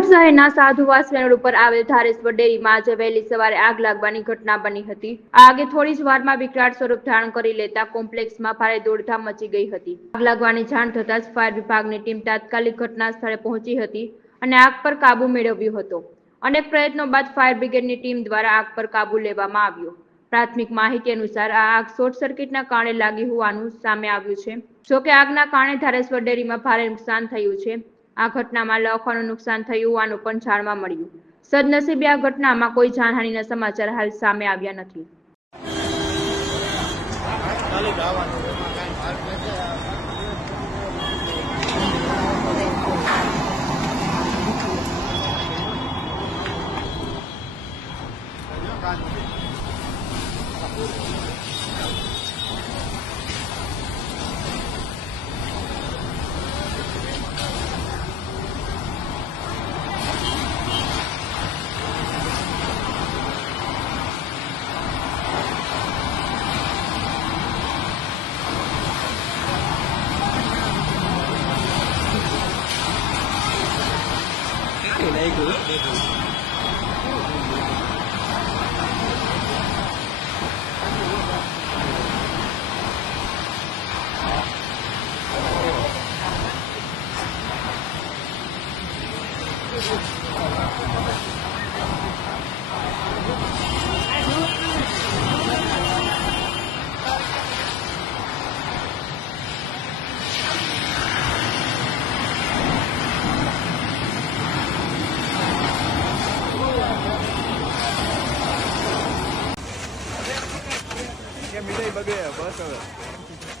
રાજકોટ શહેરના સાધુવાસ રોડ ઉપર આવેલ ધારેશ્વર ડેરીમાં આજે વહેલી સવારે આગ લાગવાની ઘટના બની હતી. આ આગે થોડી જ વારમાં વિકરાળ સ્વરૂપ ધારણ કરી લેતા કોમ્પ્લેક્સમાં ભારે દોડધામ મચી ગઈ હતી. આગ લાગવાની જાણ થતાં જ ફાયર વિભાગની ટીમ તાત્કાલિક ઘટના સ્થળે પહોંચી હતી અને આગ પર કાબુ મેળવ્યો હતો. અનેક પ્રયત્નો બાદ ફાયર બ્રિગેડની ટીમ દ્વારા આગ પર કાબુ લેવામાં આવ્યો. પ્રાથમિક માહિતી અનુસાર આ આગ શોર્ટ સર્કિટના કારણે લાગી હોવાનું સામે આવ્યું છે. જોકે આગના કારણે ધારેશ્વર ડેરીમાં ભારે નુકસાન થયું છે. આ ઘટનામાં લાખોનું નુકસાન થયું હોવાનું પણ જાણવા મળ્યું. સદનસીબે આ ઘટનામાં કોઈ જાનહાનિના સમાચાર હાલ સામે આવ્યા નથી. ಬೇಕು ಬೇಕು Thank you. Quer me dar aí, babê? Bota.